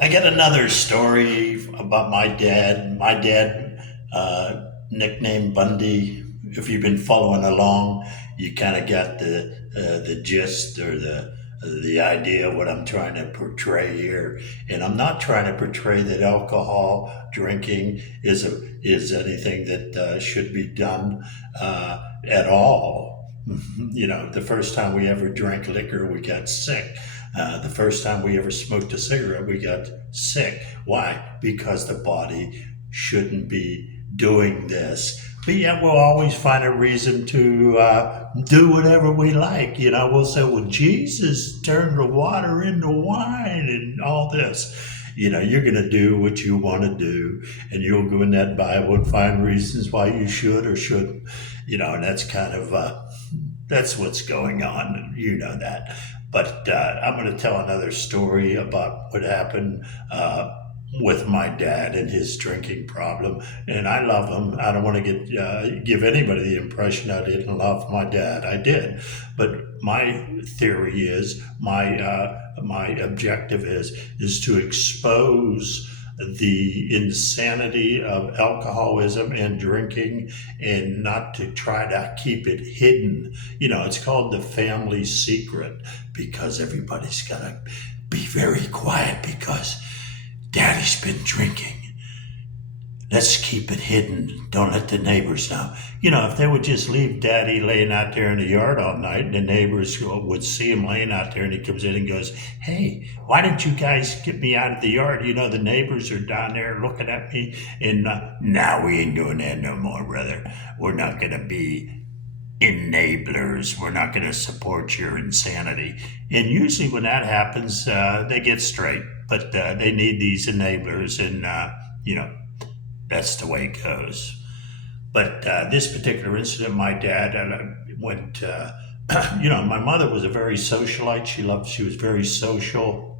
I got another story about my dad. My dad, nicknamed Bundy. If you've been following along, you kind of got the gist or the idea of what I'm trying to portray here. And I'm not trying to portray that alcohol drinking is anything that should be done at all. You know, the first time we ever drank liquor, we got sick. The first time we ever smoked a cigarette, we got sick. Why? Because the body shouldn't be doing this. But yet we'll always find a reason to do whatever we like. You know, we'll say, well, Jesus turned the water into wine and all this. You know, you're going to do what you want to do, and you'll go in that Bible and find reasons why you should or shouldn't. You know, and that's kind of that's what's going on, and you know that. But I'm going to tell another story about what happened with my dad and his drinking problem. And I love him. I don't want to give anybody the impression I didn't love my dad. I did. But my theory is my objective is to expose the insanity of alcoholism and drinking and not to try to keep it hidden. You know, it's called the family secret because everybody's got to be very quiet because daddy's been drinking. Let's keep it hidden. Don't let the neighbors know. You know, if they would just leave daddy laying out there in the yard all night and the neighbors would see him laying out there and he comes in and goes, hey, why didn't you guys get me out of the yard? You know, the neighbors are down there looking at me and now we ain't doing that no more, brother. We're not going to be enablers. We're not going to support your insanity. And usually when that happens, they get straight, but they need these enablers and, you know, that's the way it goes. But this particular incident, my dad went. You know, my mother was a very socialite. She was very social.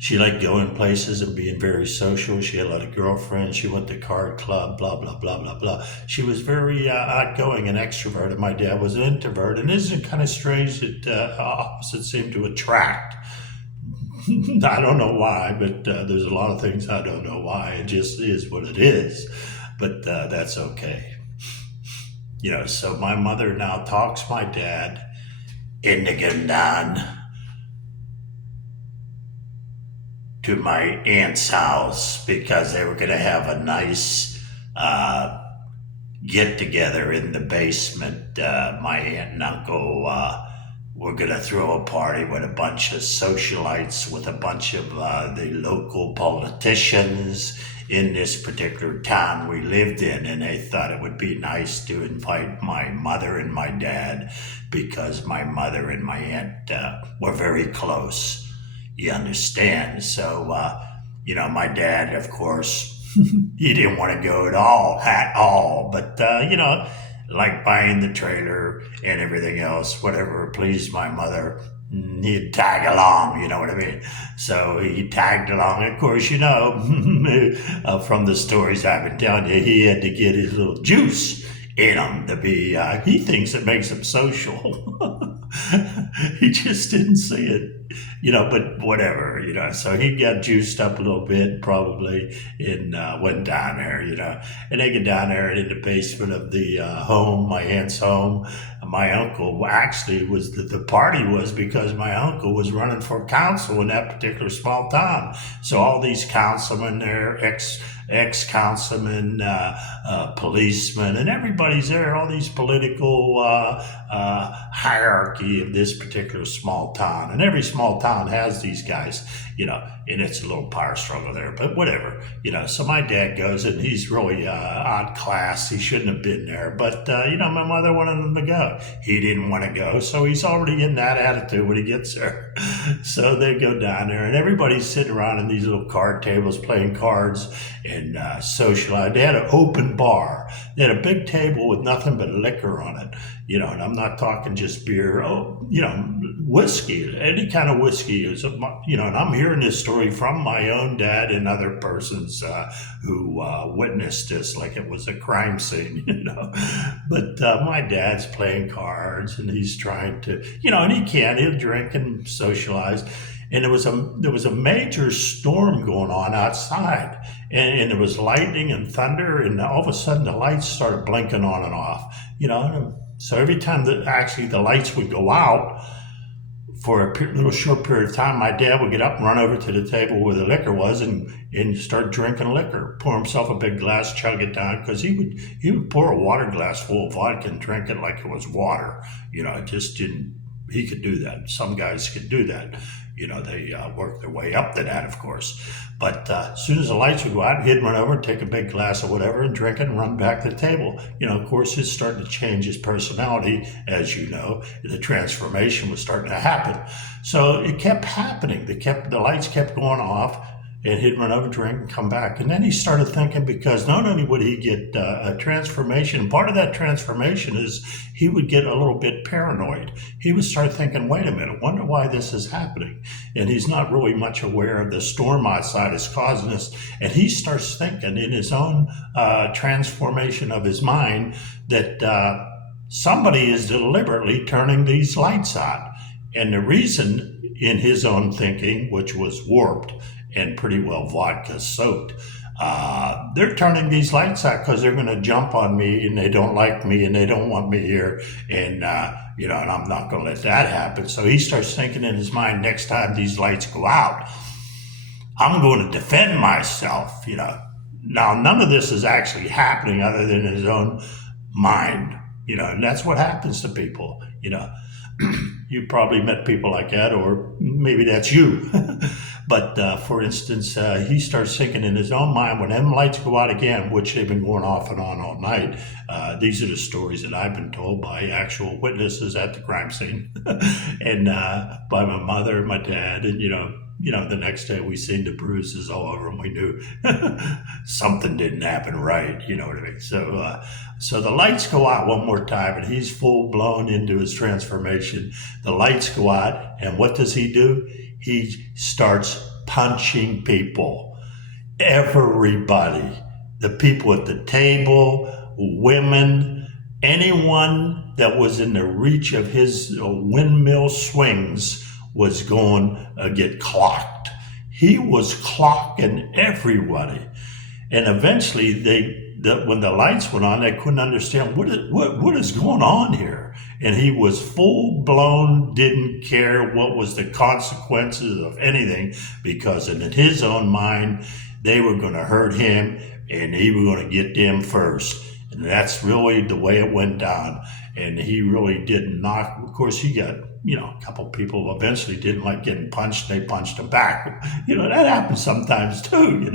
She liked going places and being very social. She had a lot of girlfriends. She went to card club. Blah blah blah blah blah. She was very outgoing and extroverted. My dad was an introvert, and isn't it kind of strange that opposites seem to attract? I don't know why, but there's a lot of things I don't know why. It just is what it is. But that's okay. You know, so my mother now talks my dad into getting down to my aunt's house because they were going to have a nice get together in the basement. My aunt and uncle were going to throw a party with a bunch of socialites, with a bunch of the local politicians in this particular town we lived in. And they thought it would be nice to invite my mother and my dad because my mother and my aunt were very close. You understand? So, you know, my dad, of course, he didn't want to go at all. But, you know, like buying the trailer and everything else, whatever pleased my mother, he'd tag along, you know what I mean? So he tagged along. Of course, you know, from the stories I've been telling you, he had to get his little juice in him to be, he thinks it makes him social. He just didn't see it, you know, but whatever, you know. So he got juiced up a little bit, probably, and went down there, you know. And they get down there in the basement of the home, my aunt's home. My uncle actually was the party was because my uncle was running for council in that particular small town. So all these councilmen there, ex councilmen, policemen, and everybody's there. All these political hierarchy of this particular small town, and every small town has these guys, you know. And it's a little power struggle there, but whatever, you know. So my dad goes, and he's really odd class. He shouldn't have been there, but you know, my mother wanted him to go. He didn't want to go, so he's already in that attitude when he gets there. So they go down there, and everybody's sitting around in these little card tables playing cards and socializing. They had an open bar. They had a big table with nothing but liquor on it, you know. And I'm not talking just beer. Oh, you know, whiskey, any kind of whiskey is, you know. And I'm hearing this story from my own dad and other persons who witnessed this like it was a crime scene, you know. But my dad's playing cards and he's trying to, you know, and he'll drink and socialize. and there was a major storm going on outside, and there was lightning and thunder, and all of a sudden the lights started blinking on and off. So every time that actually the lights would go out for a little short period of time, my dad would get up and run over to the table where the liquor was and start drinking liquor, pour himself a big glass, chug it down, because he would pour a water glass full of vodka and drink it like it was water. It just didn't. He could do that. Some guys could do that. They work their way up to that, of course. But as soon as the lights would go out, he'd run over and take a big glass of whatever and drink it and run back to the table. Of course, it's starting to change his personality, as you know. The transformation was starting to happen. So it kept happening. The lights kept going off, and he'd run over, drink, and come back. And then he started thinking, because not only would he get a transformation, part of that transformation is he would get a little bit paranoid. He would start thinking, wait a minute, wonder why this is happening. And he's not really much aware of the storm outside is causing this. And he starts thinking in his own transformation of his mind that somebody is deliberately turning these lights on. And the reason, in his own thinking, which was warped and pretty well vodka soaked, they're turning these lights out because they're going to jump on me, and they don't like me, and they don't want me here, and and I'm not going to let that happen. So he starts thinking in his mind, next time these lights go out, I'm going to defend myself. Now none of this is actually happening other than his own mind. And that's what happens to people. You probably met people like that, or maybe that's you. But for instance, he starts thinking in his own mind, when them lights go out again, which they've been going off and on all night. These are the stories that I've been told by actual witnesses at the crime scene, and by my mother and my dad. And the next day we seen the bruises all over him. We knew something didn't happen right. You know what I mean? So the lights go out one more time, and he's full blown into his transformation. The lights go out, and what does he do? He starts punching people. Everybody. The people at the table, women, anyone that was in the reach of his windmill swings was going to get clocked. He was clocking everybody. And eventually, when the lights went on, they couldn't understand what is going on here. And he was full blown, didn't care what was the consequences of anything, because in his own mind, they were going to hurt him, and he was going to get them first. And that's really the way it went down. And he really did not. Of course, he got, a couple people eventually didn't like getting punched. They punched him back. That happens sometimes too,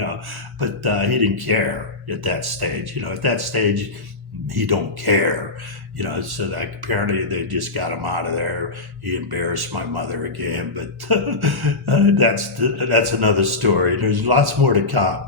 But he didn't care at that stage. At that stage, he don't care. So that apparently they just got him out of there. He embarrassed my mother again. But that's another story. There's lots more to come.